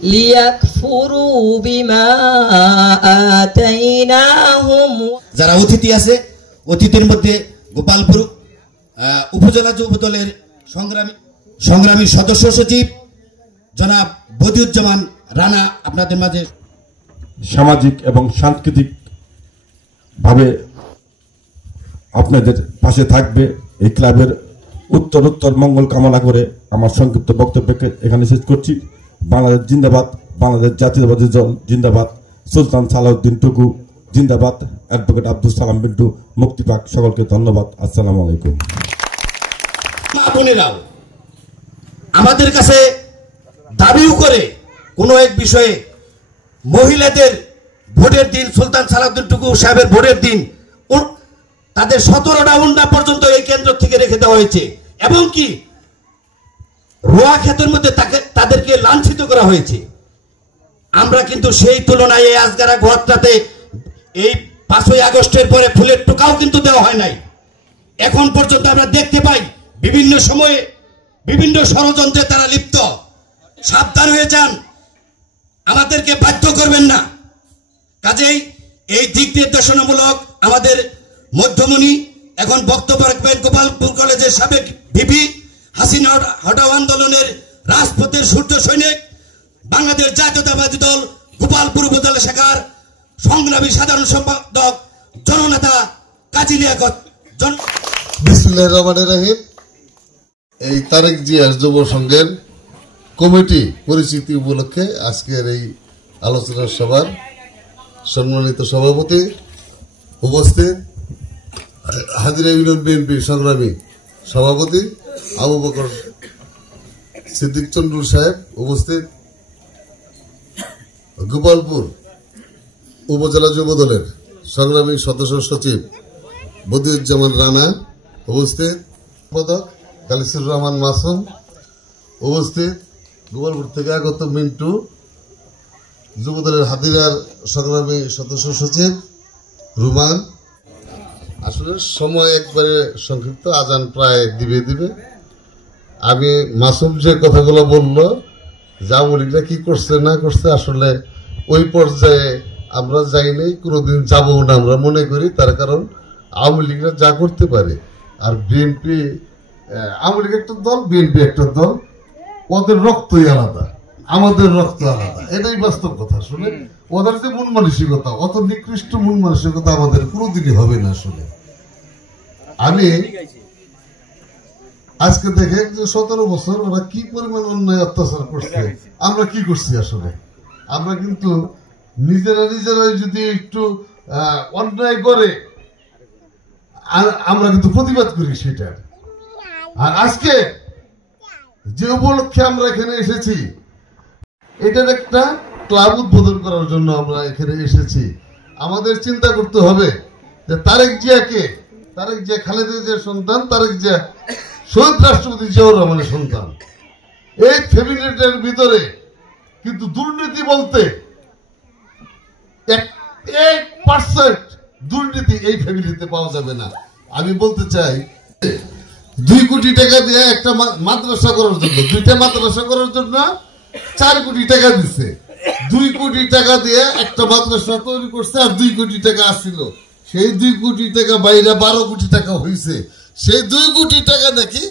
লিয়াকফুরু বিমা আতাইনাহুম। যারা অতিথি আছে, অতিথির মধ্যে গোপালপুর উপজেলা যুবদলের সংগ্রামী সদস্য সচিব জনাব বদিউজ্জামান রানা আপনাদের মাঝে সামাজিক এবং সাংস্কৃতিক ভাবে আপনাদের পাশে থাকবে। এই ক্লাবের উত্তরোত্তর মঙ্গল কামনা করে আমার সংক্ষিপ্ত বক্তব্যকে এখানে শেষ করছি। বাংলাদেশ জিন্দাবাদ, বাংলাদেশ জাতীয়তাবাদী দল জিন্দাবাদ, সুলতান সালাউদ্দিন টুকু জিন্দাবাদ, অ্যাডভোকেট আব্দুল সালাম বিন্টু মুক্তি পাক। সকলকে ধন্যবাদ। আসসালামু আলাইকুম। মা বোনেরাও আমাদের কাছে দাবিও করে কোনো এক বিষয়ে মহিলাদের ভোটের দিন, সুলতান সালাউদ্দিন টুকু সাহেবের ভোটের দিন তাদের 17টা উন্ডা পর্যন্ত এই কেন্দ্র থেকে রেখে দেওয়া হয়েছে এবং কি রোয়া ক্ষেতের মধ্যে তাদেরকে লাঞ্ছিত করা হয়েছে। আমরা কিন্তু সেই তুলনায় এই আজগারা ঘরটাতে এই 5ই আগস্টের পরে ফুলের টোকাও কিন্তু দেওয়া হয় নাই। এখন পর্যন্ত আমরা দেখতে পাই বিভিন্ন সময়ে বিভিন্ন ষড়যন্ত্রে তারা লিপ্ত। সাবধান হয়ে যান, আমাদেরকে বাধ্য করবেন না। কাজেই এই দিক নির্দেশনামূলক আমাদের মধ্যমণি এখন বক্তব্য রাখবেন গোপালপুর কলেজের সাবেক ভিপি, হাসিনা হটাও আন্দোলনের রাজপথের সূর্য সৈনিক, বাংলাদেশ জাতীয়তাবাদী দল গোপালপুর উপজেলা শাখার সংগ্রামী সাধারণ সম্পাদক জননেতা কাজী লিয়াকত। বিসমিল্লাহির রহমানির রহিম। এই তারেক জিয়ার যুব সংঘের কমিটি পরিচিতি উপলক্ষে আজকের এই আলোচনা সভার সম্মানিত সভাপতি উপস্থিত, হাজিরা ইউনিয়ন বিএনপির সংগ্রামী সভাপতি আবু বকর সিদ্দিক চন্দ্র সাহেব উপস্থিত, গোপালপুর উপজেলা যুব দলের সংগ্রামী সদস্য সচিব বদিউজ্জামান রানা উপস্থিত, সম্পাদক খালিসুর রহমান মাসুম উপস্থিত, গোপালপুর থেকে আগত মিন্টু, যুবদলের হাদিরার সংগ্রামী সদস্য সচিব রুমান। আসলে সময় একবারে সংক্ষিপ্ত, আজান প্রায় দিবে। আমি মাসুম যে কথাগুলো বলল যে আওয়ামী লীগরা কি করছে না করছে, আসলে ওই পর্যায়ে আমরা যাইনি, কোনোদিন যাবো না আমরা মনে করি। তার কারণ আওয়ামী লীগরা যা করতে পারে, আর বিএনপি, আওয়ামী লীগ একটা দল, বিএনপি একটা দল, ওদের রক্তই আলাদা, আমাদের রক্ত আলাদা, এটাই বাস্তব কথা। আসলে ওদের যে মন মানসিকতা, অত নিকৃষ্ট মন মানসিকতা আমাদের কোনোদিনই হবে না। আসলে আমি আজকে দেখে যে 17 বছর ওরা কি পরিমাণ অন্যায় অত্যাচার করছে, আমরা কি করছি। আসলে আমরা কিন্তু নিজেরাই যদি একটু অন্যায় করে আর আমরা কিন্তু প্রতিবাদ করি সেটা। আর আজকে যে উপলক্ষে আমরা এখানে এসেছি, এটার একটা ক্লাব উদ্বোধন করার জন্য আমরা এখানে এসেছি। আমাদের চিন্তা করতে হবে যে তারেক জিয়া খালেদা জিয়ার সন্তান, তারেক জিয়া শহীদ রাষ্ট্রপতি জিয়াউর রহমানের সন্তান। এই ফ্যামিলিটার ভিতরে কিন্তু দুর্নীতি বলতে 1% দুর্নীতি এই ফ্যামিলিতে পাওয়া যাবে না। আমি বলতে চাই 2 কোটি টাকা দিয়ে একটা মাদ্রাসা করার জন্য, 2টা মাদ্রাসা করার জন্য 4 কোটি টাকা দিচ্ছে। 2 কোটি টাকা দিয়ে একটা মাদ্রাসা তৈরি করছে, আর 2 কোটি টাকা আসছিল। সেই 2 কোটি টাকা বাইরে 12 কোটি টাকা হয়েছে। সেই 2 কোটি টাকা নাকি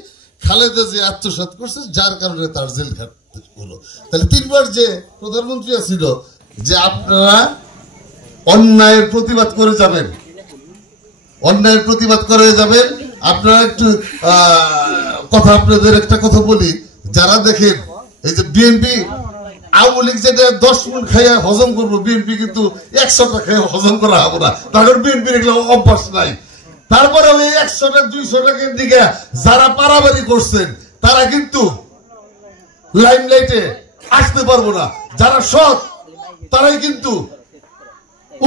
খালেদা যে আত্মসাৎ করছে, যার কারণে তার জেল খাটতে হলো। তাহলে 3বার যে প্রধানমন্ত্রী ছিল যে আপনারা অন্যায়ের প্রতিবাদ করে যাবেন, অন্যায়ের প্রতিবাদ করে যাবেন। আপনারা একটু আপনাদের একটা কথা বলি, যারা দেখেন এই যে বিএনপি আওয়ামী লীগ যেটা 10 মণ খাইয়া হজম করবো, বিএনপি কিন্তু 100টা খাইয়া হজম করা হবে না, তারপর বিএনপি এগুলো অভ্যাস নাই। তারপরে ওই 100টা 200 টাকার দিকে যারা পারাবারি করছেন তারা কিন্তু লাইমলাইটে আসতে পারবো না। যারা সৎ তারাই কিন্তু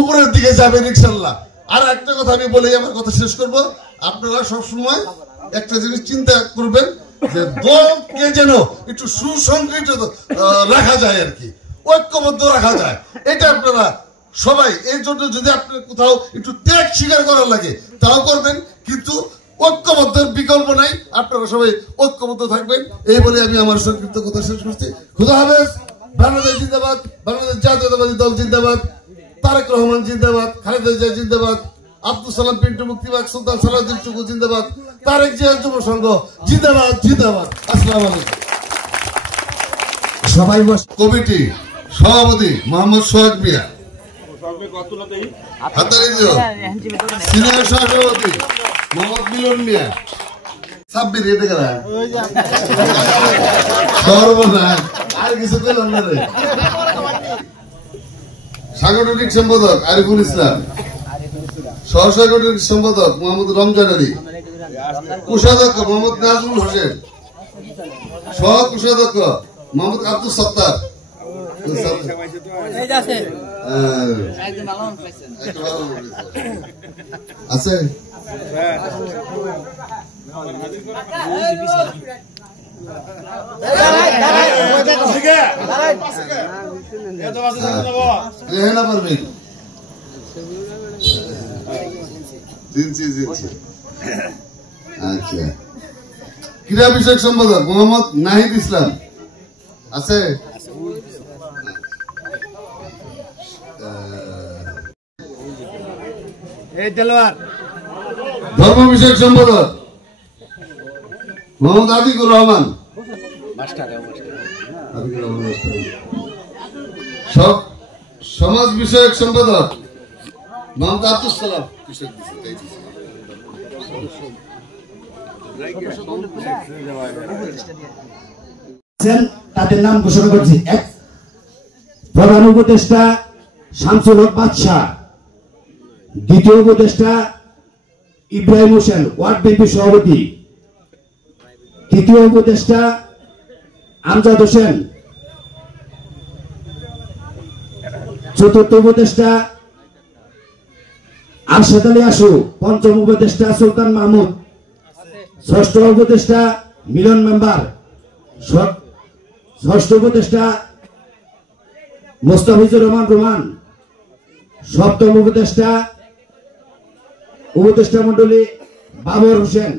উপরের দিকে যাবেন ইনশাল্লাহ। আর একটা কথা আমি বলে আমার কথা শেষ করব, আপনারা সবসময় একটা জিনিস চিন্তা করবেন যে দলকে যেন একটু সুসংগঠিত রাখা যায়, আর কি ঐক্যবদ্ধ রাখা যায়। এটা আপনারা সবাই, এই জন্য যদি আপনার কোথাও একটু ত্যাগ স্বীকার করার লাগে তাও করবেন, কিন্তু ঐক্যবদ্ধের বিকল্প নাই। আপনারা সবাই ঐক্যবদ্ধ থাকবেন, এই বলে আমি আমার সংক্ষিপ্ত কথা শেষ করছি। খুদা হাফেজ। বাংলাদেশ জিন্দাবাদ, বাংলাদেশ জাতীয়তাবাদী দল জিন্দাবাদ, তারেক রহমান জিন্দাবাদ, খালেদা জিয়া জিন্দাবাদ, আব্দুল সালাম পিন্টু মুক্তিবাদ, সুলতান সালাউদ্দিন টুকু জিন্দাবাদ, তারেক জিয়া যুব সংঘ জিন্দাবাদ জিন্দাবাদ। আসসালামু আলাইকুম। সবাই কমিটি সভাপতি মোহাম্মদ সোহাগ মিয়া, হাতারি দিও। সিনিয়র সহসভাপতি মোহাম্মদ মিলন মিয়া। সাব্বির এতে গেলা সর্বনাশ, আর কিছু পেলাম না রে। সাংগঠনিক সম্পাদক আরিফুল ইসলাম, সহসাংগঠনিক সম্পাদক মোহাম্মদ রমজান আলী, কোষাধ্যক্ষ মোহাম্মদ নাজমুল হোসেন, সহ কোষাধ্যক্ষ মোহাম্মদ আব্দুল সত্তার। আছে রেহানা পারবেন। আচ্ছা, ক্রীড়া বিষয়ক সম্পাদক মোহাম্মদ নাহিদ ইসলাম আছে। ধর্ম বিষয়ক সম্পাদক মোহাম্মদ আতিকুর রহমান, সমাজ বিষয়ক সম্পাদক মোহাম্মদ আব্দুল সালাম। তাদের নাম ঘোষণা করছি। এক, প্রধান উপদেষ্টা শামসুল হক বাদশাহ, দ্বিতীয় উপদেষ্টা ইব্রাহিম হোসেন ওয়ার্ড বিএনপি সভাপতি, তৃতীয় উপদেষ্টা আমজাদ হোসেন, চতুর্থ উপদেষ্টা আরশাদ আলী আশু, পঞ্চম উপদেষ্টা সুলতান মাহমুদ, ষষ্ঠ উপদেষ্টা মিলন মেম্বার, ষষ্ঠ উপদেষ্টা মোস্তাফিজুর রহমান রোমান, সপ্তম উপদেষ্টা মন্ডলী বাবর হোসেন।